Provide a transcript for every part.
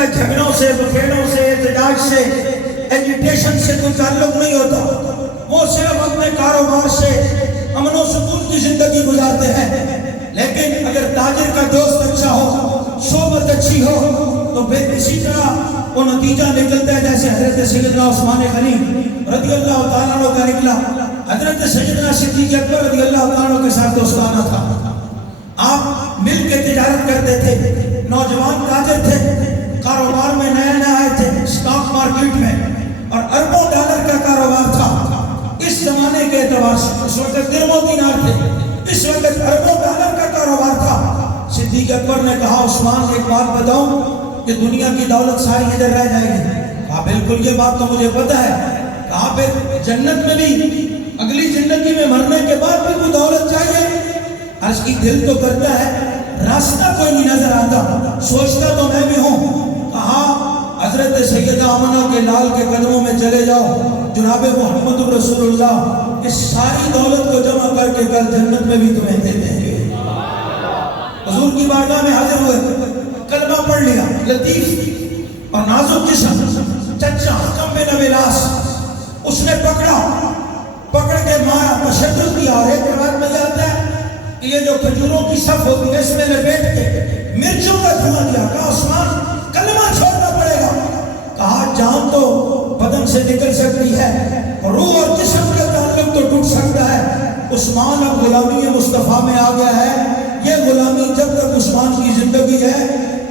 میں جھگڑوں سے، بکھیڑوں سے، احتجاج سے، ایجیٹیشن سے کوئی تعلق نہیں ہوتا. وہ صرف اپنے کاروبار سے امن و سکون کی زندگی گزارتے ہیں. لیکن اگر تاجر کا دوست اچھا ہو، صحبت اچھی ہو، تو پھر اسی طرح وہ نتیجہ نکلتا ہے جیسے حضرت سیدنا عثمان غنی رضی اللہ تعالیٰ عنہ کا نکلا. حضرت سیدنا صدیق اکبر رضی اللہ تعالیٰ عنہ کے ساتھ دوستانہ تھا. آپ مل کے تجارت کرتے تھے، نوجوان تاجر تھے، کاروبار میں نئے نئے آئے تھے، اسٹاک مارکیٹ میں، اور اربوں ڈالر کا کاروبار تھا اس زمانے کے اعتبار سے. اس وقت درہم و دینار تھے، اس وقت اربوں ڈالر کا کاروبار تھا. صدیق اکبر نے کہا عثمان ایک بات بتاؤں کہ دنیا کی دولت ساری ادھر رہ جائے گی. کہا بالکل یہ بات تو مجھے پتہ ہے. کہا پھر جنت میں بھی اگلی زندگی میں مرنے کے بعد بھی کوئی دولت چاہیے؟ عرض کی دل تو کرتا ہے، راستہ کوئی نہیں نظر آتا، سوچتا تو میں بھی ہوں. کہا حضرت سیدہ آمنہ کے لال کے قدموں میں چلے جاؤ، جناب محمد رسول اللہ اس ساری دولت کو جمع کر کے کل جنت میں بھی تمہیں دے دیں گے. حضور کی بارگاہ میں حاضر ہوئے، کلمہ پڑھ لیا. لطیف اور نازک جسم چچا حکم بن ابی العاص اس نے پکڑ کے مارا، تشدد کیا. اور ایک روایت میں یہ آتا ہے کہ یہ جو کھجوروں کی صف ہوتی ہے اس میں لپیٹ کے مرچوں کا دھواں دیا. کہا عثمان کلمہ چھوڑنا پڑے گا. کہا جان تو بدن سے نکل سکتی ہے، روح اور جسم کا تعلق تو ٹوٹ سکتا ہے. عثمان اب غلامی مصطفیٰ میں آ گیا ہے. یہ غلامی جب تک عثمان کی زندگی ہے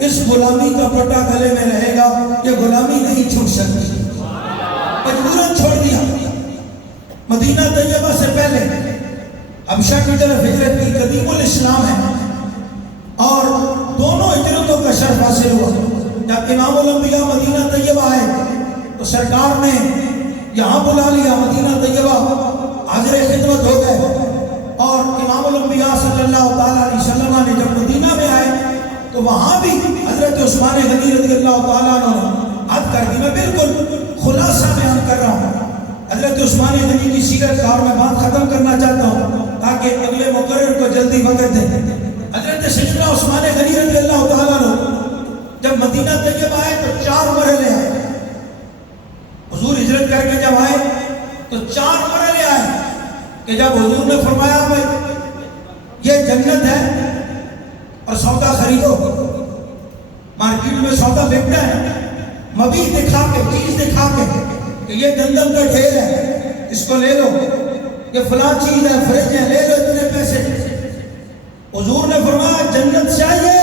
اس غلامی کا پٹا گلے میں رہے گا. یہ غلامی نہیں چھوٹ سکتی. مجبوراً چھوڑ دیا. مدینہ طیبہ سے پہلے حبشہ کی طرف ہجرت کی. قدیم الاسلام ہے اور دونوں ہجرتوں کا شرف حاصل ہوا. جب امام الانبیاء مدینہ طیبہ آئے تو سرکار نے یہاں بلا لیا. مدینہ طیبہ حاضر خدمت ہو گئے. اور امام الانبیاء صلی اللہ تعالیٰ علیہ وسلم نے جب مدینہ میں آئے تو وہاں بھی حضرت عثمان غنی رضی اللہ تعالیٰ عنہ حد کر دی. میں بالکل خلاصہ بیان کر رہا ہوں. حضرت عثمان غنی کی سیرت کا اور میں بات ختم کرنا چاہتا ہوں تاکہ اگلے مقرر کو جلدی وقت دیں. حضرت سیدنا عثمان غنی رضی اللہ تعالیٰ عنہ جب مدینہ طیبہ آئے تو 4 مرحلے آئے. حضور ہجرت کر کے جب آئے تو 4 مرحلے آئے کہ جب حضور نے فرمایا بھائی یہ جنت ہے اور سودا خریدو. مارکیٹ میں سودا بکتا ہے، مبی دکھا کے، چیز دکھا کے کہ یہ گندم کا ڈھیر ہے، اس کو لے لو، یہ فلاں چیز ہے، فریج ہے، لے لو اتنے پیسے. حضور نے فرمایا جنت چاہیے؟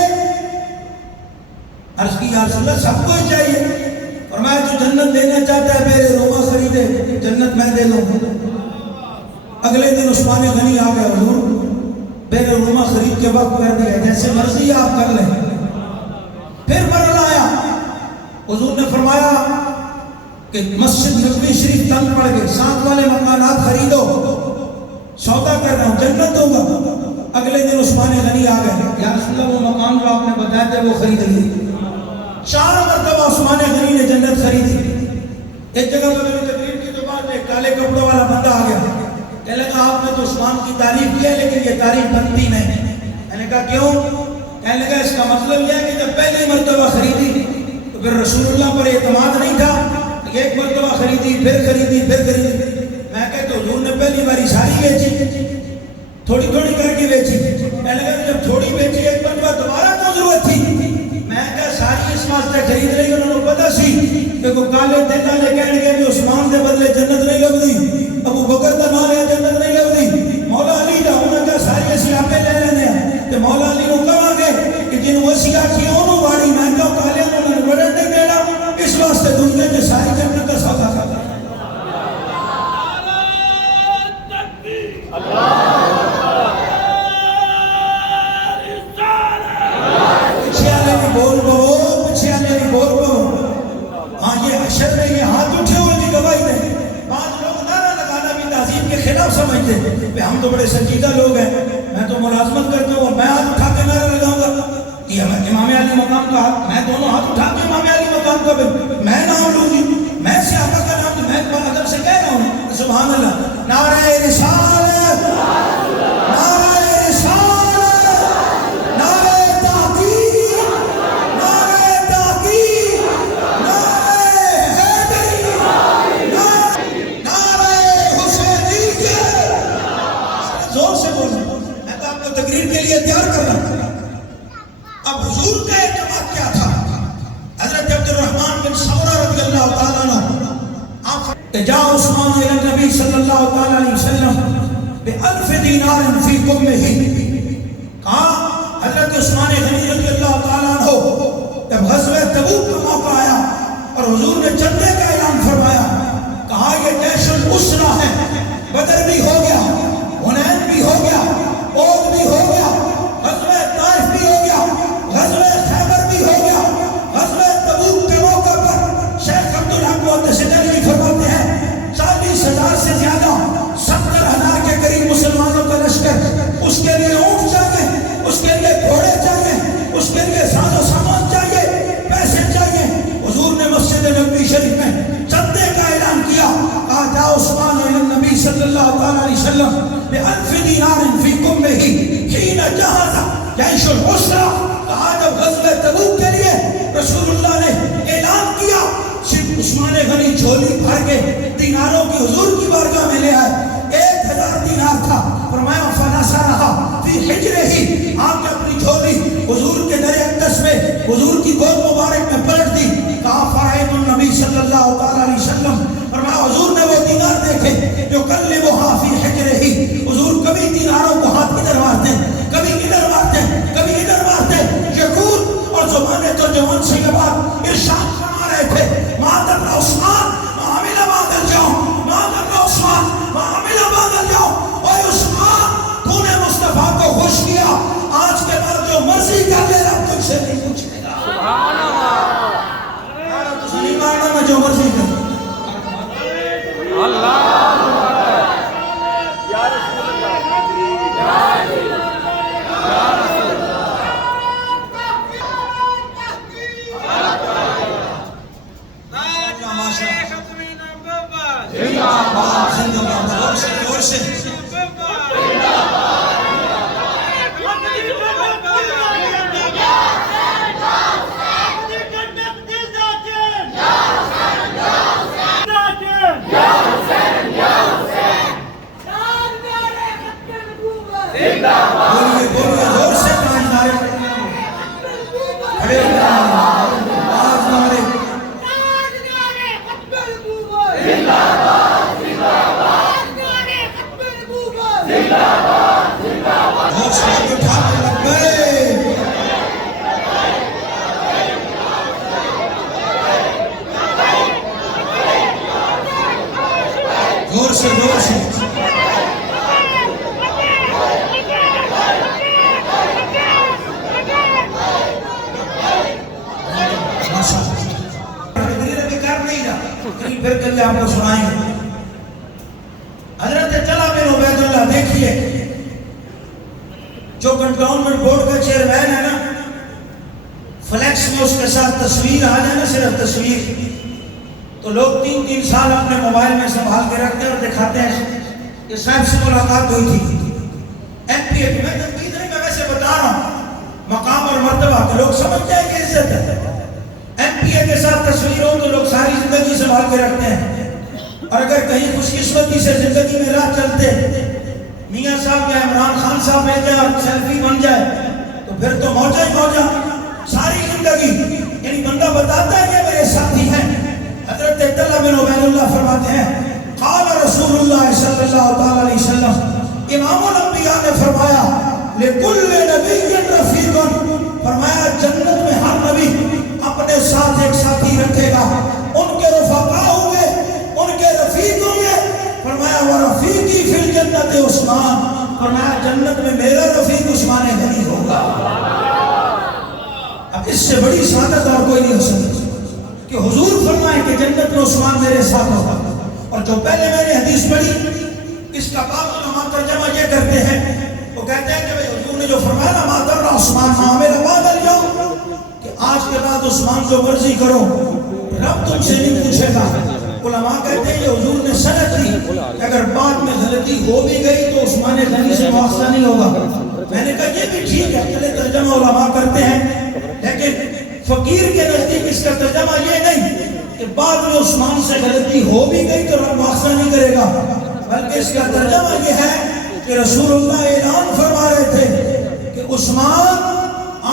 عرض کی یا رسول اللہ سب کو ہی چاہیے. فرمایا جو جنت لینا چاہتا ہے میرے روما خریدے، جنت میں دے دوں. اگلے دن عثمان غنی آ گیا. حضور میرے روما خرید کے وقت کر دیا، جیسے مرضی آپ کر لیں. پھر مرحلہ آیا. حضور نے فرمایا کہ مسجد نبوی شریف تنگ پڑ گئے، ساتھ والے مکانات خریدو، سودا کر رہا ہوں، جنت دوں گا. اگلے دن عثمان غنی آ گئے. یا رسول اللہ وہ مکان جو آپ نے بتایا تھے وہ خرید لیے. 4 مرتبہ عثمان غنی نے جنت خریدی. ایک جگہ پر میری تقریر کی دکان میں کالے کپڑوں والا بندہ آ گیا. کہنے لگا آپ نے تو عثمان کی تعریف کی ہے لیکن یہ تعریف بنتی نہیں. میں نے کہا کیوں؟ کہنے لگا اس کا مطلب یہ ہے کہ جب پہلی مرتبہ خریدی تو پھر رسول اللہ پر اعتماد نہیں تھا. ایک مرتبہ خریدی، پھر خریدی، پھر خریدی. میں کہتا ہوں حضور نے پہلی باری ساری بیچی، تھوڑی تھوڑی کر کے بیچی. کہنے لگا جب تھوڑی بیچی ایک مرتبہ دوبارہ تو ضرورت تھی. میں کہا ساری اس واسطے خرید رہی. انہوں نے پتا سی کہ وہ کالے دل والے کہنے گے کہ عثمان کے بدلے جنت نہیں لگتی، ابو بکر کا نام ہے جنت نہیں لگتی، مولا علی دا. انہوں نے کہا ساری اسی آپ لے لینے ہیں. کہ مولا علی کو کہاں گے کہ جن وسیع کی انہوں باری. میں کہا کالے انہوں نے بڑا نہیں دینا، اس واسطے دنیا کے ساری جنت کا سودا کرتا. پیچھے والے بھی بول بہو، پیچھے والے بھی بول بہو. ہاں یہ حشر میں یہ ہاتھ اٹھے ہوئے کی گواہی دیں. بعض لوگ نعرہ لگانا بھی تعظیم کے خلاف سمجھتے ہیں کہ ہم تو بڑے سنجیدہ لوگ ہیں، میں تو ملازمت کرتا ہوں، میں ہاتھ اٹھا کے نعرہ لگاؤں گا کہ امام علی مقام کا ہاتھ، میں دونوں ہاتھ اٹھا کے امام علی مقام کا میں نام لوں گی، میں صحابہ کا نام میں ادب سے کہہ رہا ہوں. سبحان اللہ. نعرہ رسالت، نعرہ رسالت، نعرہ تحقیق، نعرہ تحقیق. کہ جا عثمان الی النبی صلی اللہ تعالی علیہ وسلم بألف دینار فی کمہ، کہا حضرت عثمان غنی رضی اللہ تعالیٰ عنہ جب غزوہ تبوک کا موقع آیا اور حضور نے چندے کا اعلان فرمایا، کہا یہ جیش الاسرہ ہے، بدر بھی ہو گیا، حنین بھی ہو گیا، عہد بھی ہو گیا، غزوہ طائف بھی ہو گیا، غزوہ خیبر بھی ہو گیا، غزوہ تبوک کے موقع پر شیخ عبدالحق محدث دہلوی فرماتے ہیں 40,000 سے زیادہ 70,000 کے قریب مسلمانوں کا لشکر، اس کے لیے اونٹ چاہیے، اس کے لیے گھوڑے چاہیے، اس کے لیے ساز و سامان چاہیے، پیسے چاہیے۔ حضور نے مسجد نبوی شریف میں چندے کا اعلان کیا، کہا جا عثمان الی النبی صلی اللہ تعالی علیہ وسلم بألف دینار فی کمہ حین جہز جیش العسرہ، کہا جب غزوہ تبوک کے لیے رسول اللہ نے اعلان کیا، صرف عثمان غنی جھولی بھر کے دیناروں کی حضور کی بارگاہ میں لے آئے، 1,000 دینار تھا، فرمایا فنصرھا فی حجرہ، آپ نے اپنی جھولی حضور کے در اقدس میں حضور کی گود مبارک میں پلٹ دی، کہا فرائض النبی صلی اللہ تعالی علیہ وسلم، فرمایا حضور نے وہ دینار دیکھے جو قلبھا فی حجرہ، حضور کبھی دیناروں کو ہاتھ ادھر مارتے، کبھی ادھر مارتے، کبھی ادھر مارتے، یقول اور زبان ترجمان سے یہ بات ارشاد فرما رہے تھے، ما در عثمان ما عمل بعد اليوم، ما در عثمان ما عمل بعد اليوم، اے عثمان تو نے مصطفیٰ کو خوش کیا، آج کے بعد جو مرضی کر لے رب تجھ سے نہیں پوچھے گا۔ سبحان اللہ، تجھے نہیں ماننا میں جو مرضی کر اللہ یا رسول اللہ یا رسول پھر کل آپ کو سنائیں گے۔ حضرت طلحہ بن عبید اللہ دیکھیے جو کنٹونمنٹ بورڈ کا چیئرمین ہے نا، فلیکس میں اس کے ساتھ تصویر آ جائے نا، صرف تصویر، تو لوگ 3 سال اپنے موبائل میں سنبھال کے رکھتے ہیں اور دکھاتے ہیں کہ صاحب سے ملاقات ہوئی تھی۔ ایم پی اے میں تنقید نہیں، میں ویسے بتا رہا ہوں مقام اور مرتبہ کہ لوگ سمجھ جائیں کہ عزت ہے۔ ایم پی اے کے ساتھ تصویر ہو تو لوگ ساری زندگی سنبھال کے رکھتے ہیں، اور اگر کہیں خوش قسمتی سے زندگی میں راہ چلتے میاں صاحب یا عمران خان صاحب مل جائے اور سیلفی بن جائے تو پھر تو موجہ ہی موجہ ساری زندگی۔ یعنی بندہ بتاتا ہے کہ میرے ساتھی ہیں۔ حضرت طلحہ بن عبید اللہ فرماتے ہیں قال رسول اللہ صلی اللہ تعالی علیہ وسلم، امام الانبیاء نے فرمایا لکل نبی رفیق، فرمایا جنت میں ہر نبی اپنے ساتھ ایک ساتھی رکھے گا، ان کے رفقا ہوں گے، ان کے رفیق ہوں گے۔ فرمایا ورفیقی فی الجنت عثمان، فرمایا جنت میں میرا رفیق عثمان غنی ہوگا۔ اب اس سے بڑی سعادت اور کوئی نہیں ہو سکتی کہ حضور فرمائے کہ جنت میں عثمان میرے ساتھ ہوگا۔ اور جو پہلے میں نے حدیث پڑھی اس کا بعض علماء ترجمہ یہ کرتے ہیں، وہ کہتے ہیں کہ حضور نے جو فرمایا نا ما در عثمان ما عمل بعد اليوم، کہ آج کے بعد عثمان جو مرضی کرو رب تم سے نہیں پوچھے گا۔ علماء کہتے ہیں یہ حضور نے سند دی کہ اگر بعد میں غلطی ہو بھی گئی تو عثمان غنی سے مواخذہ نہیں ہوگا۔ میں نے کہا یہ بھی ٹھیک ہے، پہلے ترجمہ علماء کرتے ہیں، لیکن فقیر کے نزدیک اس کا ترجمہ یہ نہیں کہ بعد میں عثمان سے غلطی ہو بھی گئی تو رب مواخذہ نہیں کرے گا، بلکہ اس کا ترجمہ یہ ہے کہ رسول اللہ اعلان فرما رہے تھے کہ عثمان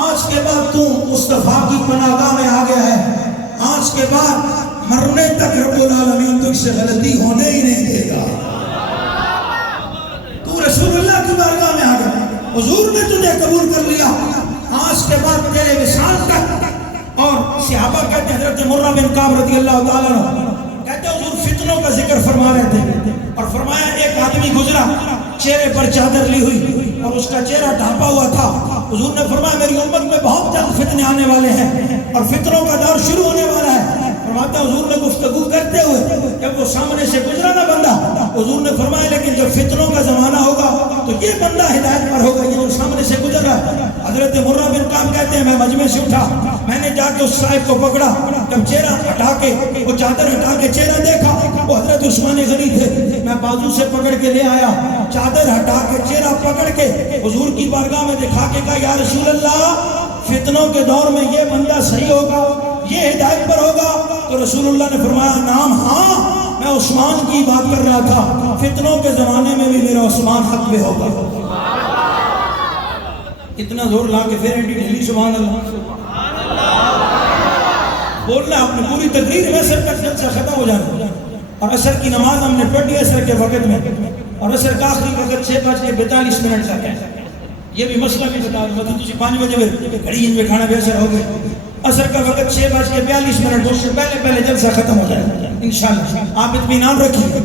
آج کے بعد تو مصطفیٰ کی پناہ گاہ میں آ گیا ہے، آج کے بعد مرنے تک رب العالمین تجھ سے غلطی ہونے ہی نہیں دے گا. تو رسول اللہ کی بارگاہ میں آ گیا, حضور نے تجھے قبول کر لیا, آج کے بعد تیرے وصال تک. اور صحابہ کہتے ہیں, حضرت مرہ بن کعب رضی اللہ تعالیٰ عنہ کہتے ہیں حضور فتنوں کا ذکر فرما رہے تھے, اور فرمایا ایک آدمی گزرا چہرے پر چادر لی ہوئی اور اس کا چہرہ ڈھانپا ہوا تھا. حضور نے فرمایا میری امت میں بہت جلد فتنے آنے والے ہیں اور فتنوں کا دور شروع ہونے والا ہے. فرماتا حضور نے گفتگو کرتے ہوئے جب وہ سامنے سے گزرا نا بندہ, حضور نے فرمایا لیکن جب فتنوں کا زمانہ ہوگا تو یہ بندہ ہدایت پر ہوگا, یہ جو سامنے سے گزر رہا ہے. حضرت مرہ بن کعب کہتے ہیں میں مجمع سے اٹھا, میں نے جا کے اس صاحب کو پکڑا, جب چہرہ ہٹا کے وہ چادر ہٹا کے چہرہ دیکھا وہ حضرت عثمان غنی تھے. میں بازو سے پکڑ کے لے آیا, چادر ہٹا کے چہرہ پکڑ کے حضور کی بارگاہ میں دکھا کے کہا یا رسول اللہ فتنوں کے دور میں یہ بندہ صحیح ہوگا, یہ ہدایت پر ہوگا. تو رسول اللہ نے فرمایا نام ہاں میں عثمان کی بات کر رہا تھا, فتنوں کے زمانے میں بھی میرا عثمان حق پہ ہوگا. اتنا زور لا کے پھر اینٹی ڈھیلی سبحان اللہ بولنا, آپ نے پوری تقریر میں اثر کا جلسہ ختم ہو جانا. اور عصر کی نماز ہم نے پڑھ لی عصر کے وقت میں, اور عصر کا آخری وقت 6:42 تک ہے. یہ بھی مسئلہ بھی بتا دوں, مطلب تجھے 5 بجے گھڑی میں کھانا بھی اثر ہو گئے. عصر کا وقت 6:42 اس سے پہلے جلسہ ختم ہو جائے انشاءاللہ, آپ اطمینان رکھیے.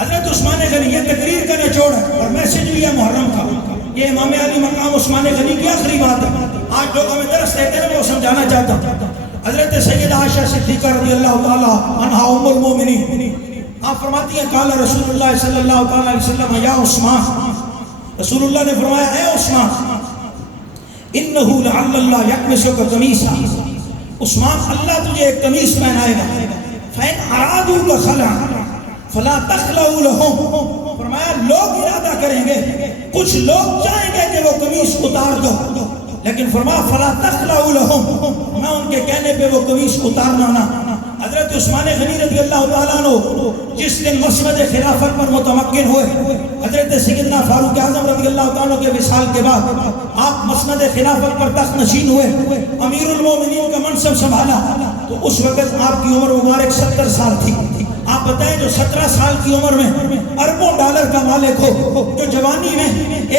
حضرت عثمان غنی یہ تقریر کا نچوڑ ہے اور میسج بھی ہے محرم کا. یہ امام علی مقام عثمان غنی کی آخری بات ہے. آج لوگ ہمیں درس دیتے ہیں, وہ سمجھانا چاہتا ہوں. حضرت سیدہ عائشہ صدیقہ رضی اللہ تعالی عنہا ام المومنین, آپ فرماتی ہیں قال رسول اللہ صلی اللہ تعالی علیہ وسلم یا عثمان, رسول اللہ نے فرمایا اے عثمان انہو لعل اللہ یکمسک قمیصا, عثمان اللہ تجھے ایک قمیص پہنائے گا. فإن ارادوا خلع فلا تخلعوا لهم, فرمایا لوگ ارادہ کریں گے, کچھ لوگ چاہیں گے کہ وہ قمیص اتار دو, لیکن فرمایا فلا تخلعوا لهم, میں ان کے کہنے پہ وہ قمیص اتارنا نہ. حضرت عثمان غنی رضی اللہ تعالیٰ عنہ جس دن مسند خلافت پر متمکن ہوئے, حضرت سیدنا فاروق اعظم رضی اللہ تعالیٰ کے وصال کے بعد آپ مسند خلافت پر تخت نشین ہوئے, امیر المومنین کا منصب سنبھالا, تو اس وقت آپ کی عمر مبارک 70 سال تھی. آپ بتائیں جو 17 سال کی عمر میں اربوں ڈالر کا مالک ہو, جو جوانی میں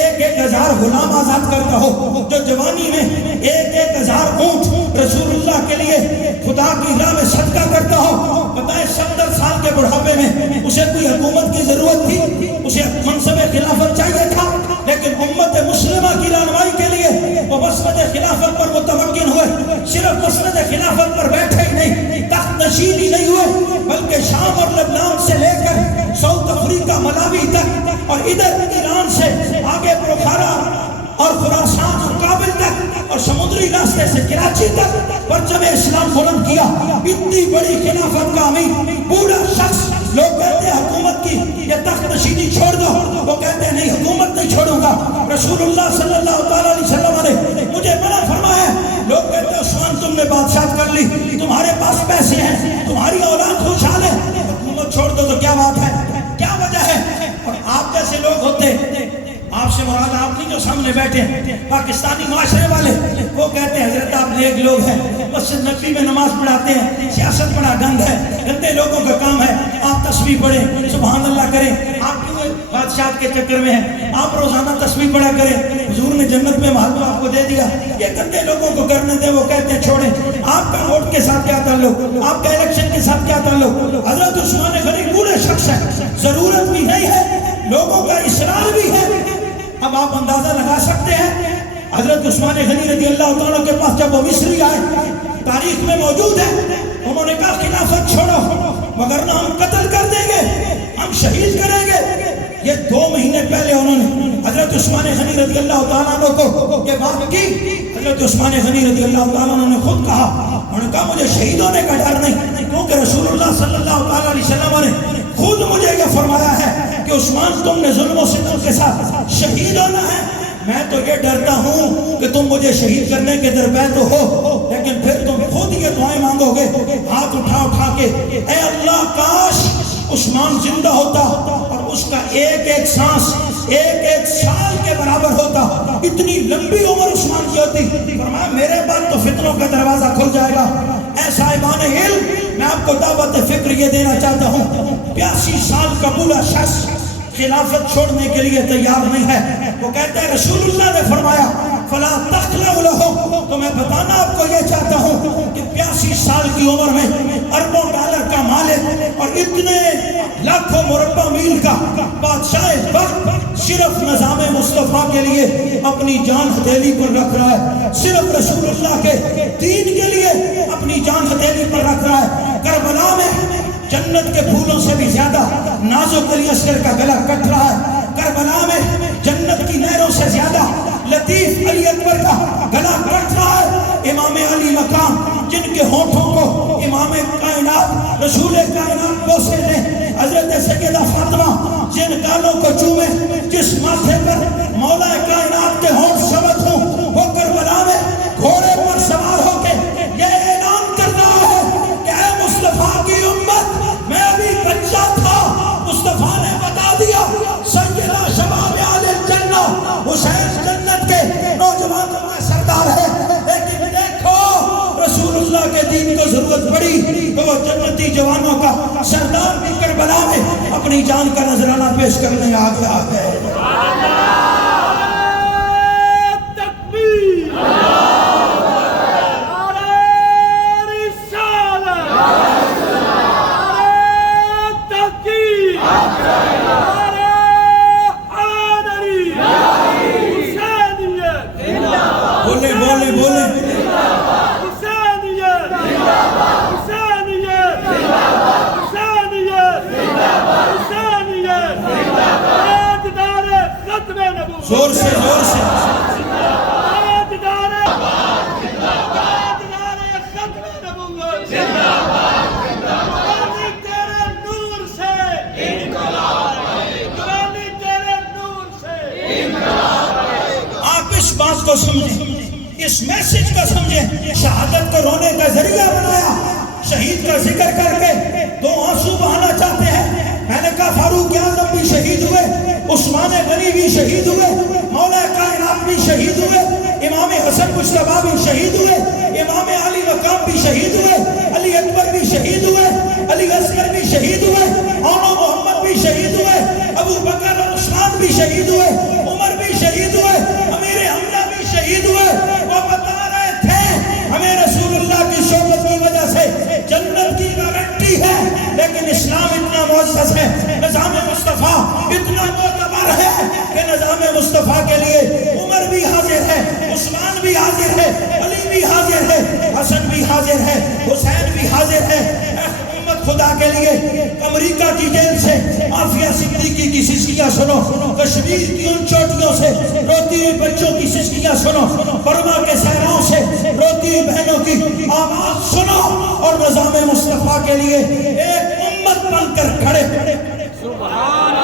1,000 غلام آزاد کرتا ہو, جو جوانی میں 1,000 اونٹ رسول اللہ کے لیے خدا کی راہ میں صدقہ کرتا ہو, بتائیں 70 سال کے بڑھاپے میں اسے کوئی حکومت کی ضرورت تھی, اسے منصب خلافت چاہیے تھا, لیکن امت مسلمہ کی رہنمائی کے لیے وہ مسند خلافت پر متمکن ہوئے. صرف مسند خلافت پر بیٹھے ہی نہیں, تخت نشین ہی نہیں ہوئے, بلکہ شام اور لبنان سے لے کر ساؤتھ افریقہ ملاوی تک اور ادھر ایران سے آگے بخارا اور خراسان اور کابل تک اور سمندری راستے سے کراچی تک پرچم اسلام بلند کیا. اتنی بڑی خلافت کا امیر بوڑھا شخص, لوگ کہتے ہیں حکومت کی یہ تخت نشینی چھوڑ دو, وہ کہتے ہیں نہیں حکومت نہیں چھوڑوں گا. رسول اللہ صلی اللہ تعالیٰ علیہ وسلم نے مجھے منع فرمایا ہے. لوگ کہتے ہیں عثمان تم نے بادشاہت کر لی, تمہارے پاس پیسے ہیں, تمہاری اولاد خوشحال ہے, حکومت چھوڑ دو تو کیا بات ہے, کیا وجہ ہے. اور آپ جیسے لوگ ہوتے, آپ سے مراد آپ نہیں جو سامنے بیٹھے ہیں پاکستانی معاشرے والے, وہ کہتے ہیں حضرت آپ نیک لوگ ہیں, مسجد نبوی میں نماز پڑھاتے ہیں, سیاست بڑا گند ہے, گندے لوگوں کا کام ہے, آپ تسبیح پڑھیں سبحان اللہ کریں, آپ کیوں بادشاہت کے چکر میں ہیں, آپ روزانہ تسبیح پڑھا کریں, حضور نے جنت میں محل تو آپ کو دے دیا, یہ گندے لوگوں کو کرنے دیں. وہ کہتے ہیں چھوڑیں, آپ کا ووٹ کے ساتھ کیا تعلق, آپ کا الیکشن کے ساتھ کیا تعلق. حضرت عثمان غنی بوڑھے شخص ہیں, ضرورت بھی نہیں ہے, لوگوں کا اصرار بھی ہے. اب آپ اندازہ لگا سکتے ہیں حضرت عثمان غنی رضی اللہ تعالیٰ کے پاس جب وہ مصری آئے, تاریخ میں موجود ہے, انہوں نے کہا خلافت چھوڑو وگرنہ ہم قتل کر دیں گے, ہم شہید کریں گے. یہ 2 مہینے پہلے انہوں نے حضرت عثمان غنی رضی اللہ تعالیٰ عنہ کو یہ بات کی. حضرت عثمان غنی رضی اللہ تعالیٰ عنہ نے خود کہا, انہوں نے کہا مجھے شہید ہونے کا ڈر نہیں, کیونکہ رسول اللہ صلی اللہ تعالیٰ علیہ وسلم نے خود مجھے یہ فرمایا ہے کہ عثمان تم نے ظلم و ستم کے ساتھ شہید ہونا ہے. میں تو یہ ڈرتا ہوں کہ تم مجھے شہید کرنے کے درپے تو ہو, لیکن پھر تم خود یہ دعائیں مانگو گے ہاتھ اٹھا کے, اے اللہ کاش عثمان زندہ ہوتا اور اس کا ایک ایک سانس 1 سال کے برابر ہوتا, اتنی لمبی عمر عثمان کی ہوتی. فرمایا میرے بعد تو فتنوں کا دروازہ کھل جائے گا. اے صاحبان علم, میں آپ کو دعوت فکر یہ دینا چاہتا ہوں، 82 سال کا بوڑھا شخص خلافت چھوڑنے کے لیے تیار نہیں ہے۔ وہ کہتا ہے رسول اللہ نے فرمایا فلا تخلعوا لہو، تو میں بتانا آپ کو یہ چاہتا ہوں کہ 82 سال کی عمر میں اربوں ڈالر کا مالک اور اتنے لاکھوں مربع میل کا بادشاہ وقت صرف نظام مصطفیٰ کے لیے اپنی جان ہتھیلی پر رکھ رہا ہے، صرف رسول اللہ کے دین کے لیے اپنی جان ہتھیلی پر رکھ رہا ہے۔ کربلا میں جنت کے پھولوں سے بھی زیادہ نازک علی اصغر کا گلا کٹ رہا ہے، کربلا میں جنت کی نہروں سے زیادہ لطیف علی اکبر کا گلا کٹ رہا ہے۔ امام علی مقام جن کے ہونٹوں کو امام کائنات رسول کائنات بوسے دیں، حضرت سیدہ فاطمہ جن گالوں کو چومے، جس ماتھے پر مولا کائنات کے ہونٹ شبت ہوں، وہ کربلا میں گھوڑے پر سوار ہو کے یہ اعلان کر رہا ہے کہ اے مصطفیٰ کی امت، میں ابھی بچہ تھا، مصطفیٰ نے بتا دیا سیدہ شباب اہل الجنہ حسین جنت کے نوجوانوں کا سردار ہے، لیکن دیکھو رسول اللہ کے دین کو ضرورت پڑی تو وہ جنتی جوانوں کا سردار بھی کربلا میں اپنی جان کا نذرانہ پیش کرنے آ گیا ہے۔ زور سے زور سے آپ اس بات کو سمجھیں، اس میسج کو سمجھیں، شہادت کو رونے کا ذریعہ بنایا، شہید کا ذکر کر کے دو آنسو بہانا چاہتے ہیں۔ میں نے کہا فاروق اعظم بھی شہید ہوئے، عثمان غنی بھی شہید ہوئے، مولا کائنات بھی شہید ہوئے، امام حسن مجتبیٰ بھی شہید ہوئے، امام علی مقام بھی شہید ہوئے، علی اکبر بھی شہید ہوئے، علی اصغر بھی شہید ہوئے، اونو محمد بھی شہید ہوئے، ابو بکر اور عثمان بھی شہید ہوئے، عمر بھی شہید ہوئے، امیر حمزہ بھی شہید ہوئے۔ وہ بتا رہے تھے ہمیں رسول اللہ کی صحبت کی وجہ سے جنت کی گارنٹی ہے، لیکن اسلام اتنا معزز ہے، نظام مصطفیٰ اتنا معتبر ہے کہ نظام مصطفیٰ کے لیے عمر بھی حاضر ہے، عثمان بھی حاضر ہے، علی بھی حاضر ہے، حسن بھی حاضر ہے، حسین بھی حاضر ہے۔ امت خدا کے لیے امریکہ کی جیل سے عافیہ صدیقی کی سسکیاں سنو، کشمیر کی ان چوٹیوں سے روتی ہوئی بچوں کی سسکیاں سنو، برما کے صحراؤں سے روتی ہوئی بہنوں کی آواز سنو، اور نظام مصطفیٰ کے لیے ایک امت بن کر کھڑے۔ سبحان